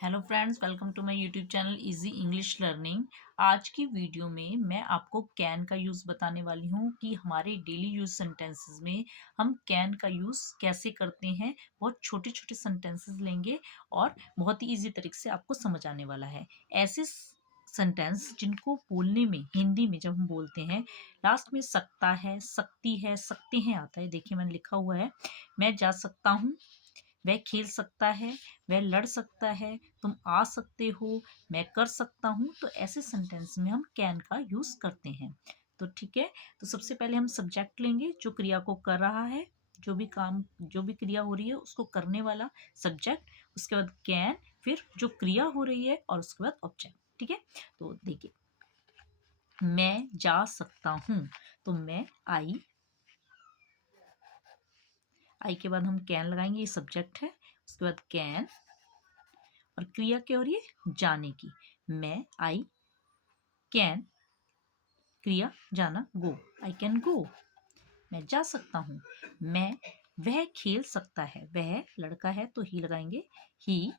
Hello friends, welcome to my YouTube channel easy English learning. आज की video में मैं आपको कैन का यूज़ बताने वाली हूँ कि हमारे डेली यूज सेंटेंसेस में हम कैन का यूज़ कैसे करते हैं। बहुत छोटे छोटे सेंटेंसेस लेंगे और बहुत ही इजी तरीके से आपको समझ आने वाला है। ऐसे सेंटेंस जिनको बोलने में, हिंदी में जब हम बोलते हैं, लास्ट में सकता है, सकती है, सकते हैं आता है। देखिए मैंने लिखा हुआ है, मैं जा सकता हूँ, वह खेल सकता है, वह लड़ सकता है, तुम आ सकते हो, मैं कर सकता हूँ। तो ऐसे सेंटेंस में हम कैन का यूज करते हैं। तो ठीक है, तो सबसे पहले हम सब्जेक्ट लेंगे जो क्रिया को कर रहा है, जो भी काम, जो भी क्रिया हो रही है उसको करने वाला सब्जेक्ट, उसके बाद कैन, फिर जो क्रिया हो रही है और उसके बाद ऑब्जेक्ट। ठीक है, तो देखिए, मैं जा सकता हूँ, तो मैं आई के बाद हम कैन लगाएंगे, ये सब्जेक्ट है। उसके बाद कैन और क्रिया क्या हो रही है, जाने की। मैं आई कैन, क्रिया जाना, गो, आई कैन गो, मैं जा सकता हूँ। मैं, वह खेल सकता है, वह लड़का है तो ही लगाएंगे, ही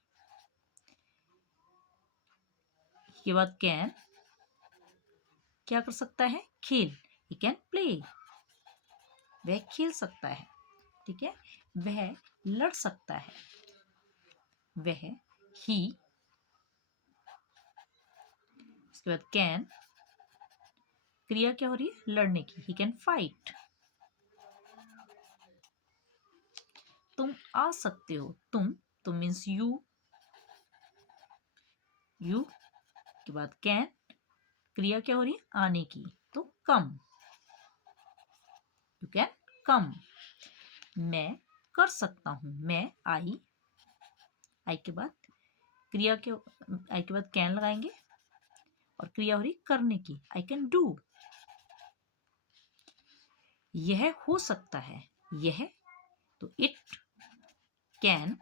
के बाद कैन, क्या कर सकता है, खेल, ही कैन प्ले, वह खेल सकता है। ठीक है, वह लड़ सकता है, वह, ही, उसके बाद कैन, क्रिया क्या हो रही है, लड़ने की, ही कैन फाइट। तुम आ सकते हो, तुम मीन्स यू के बाद कैन, क्रिया क्या हो रही है, आने की, तो कम, यू कैन कम। मैं कर सकता हूं, मैं आई के बाद क्रिया के, आई के बाद कैन लगाएंगे और क्रिया हो रही करने की, आई कैन डू। यह हो सकता है, यह, तो इट कैन,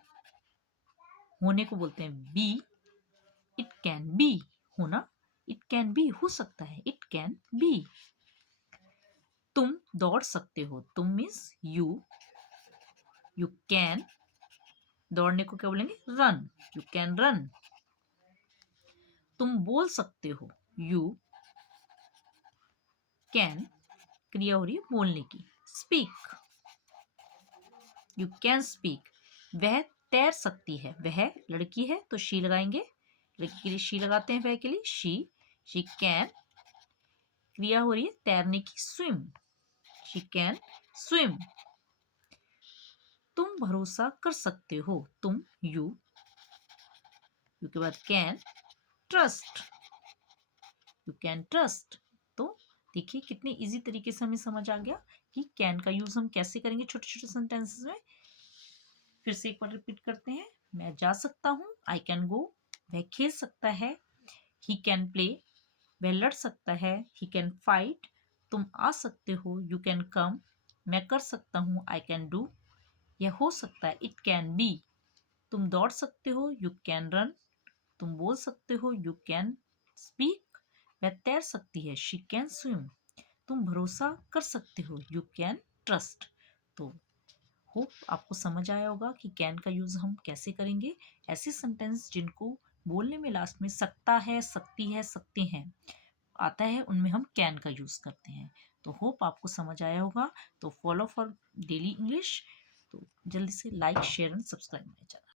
होने को बोलते हैं बी, इट कैन बी, होना, इट कैन बी, हो सकता है, इट कैन बी। तुम दौड़ सकते हो, तुम मीन्स यू कैन, दौड़ने को क्या बोलेंगे, रन, यू कैन रन। तुम बोल सकते हो, यू कैन, क्रिया हो रही है बोलने की, स्पीक, यू कैन स्पीक। वह तैर सकती है, वह लड़की है तो शी लगाएंगे, लड़की के लिए शी लगाते हैं, वह के लिए शी कैन, क्रिया हो रही है तैरने की, स्विम, शी कैन स्विम। तुम भरोसा कर सकते हो, तुम यू के बाद can, trust, you can trust. तो देखिए कितने इजी तरीके से हमें समझ आ गया कि कैन का यूज हम कैसे करेंगे छोटे छोटे सेंटेंसेस में। फिर से एक बार रिपीट करते हैं, मैं जा सकता हूँ, आई कैन गो, वह खेल सकता है, ही कैन प्ले, वह लड़ सकता है, ही कैन फाइट, तुम आ सकते हो, यू कैन कम, मैं कर सकता हूँ, आई कैन डू, यह हो सकता है, इट कैन बी, तुम दौड़ सकते हो, यू कैन रन, तुम बोल सकते हो, यू कैन स्पीक, वह तैर सकती है, शी कैन स्विम, तुम भरोसा कर सकते हो, यू कैन ट्रस्ट। तो होप आपको समझ आया होगा कि कैन का यूज हम कैसे करेंगे। ऐसे सेंटेंस जिनको बोलने में लास्ट में सकता है, सकती है, सकते हैं आता है, उनमें हम कैन का यूज करते हैं। तो होप आपको समझ आया होगा। तो फॉलो फॉर डेली इंग्लिश, तो जल्दी से like, share and subscribe my channel.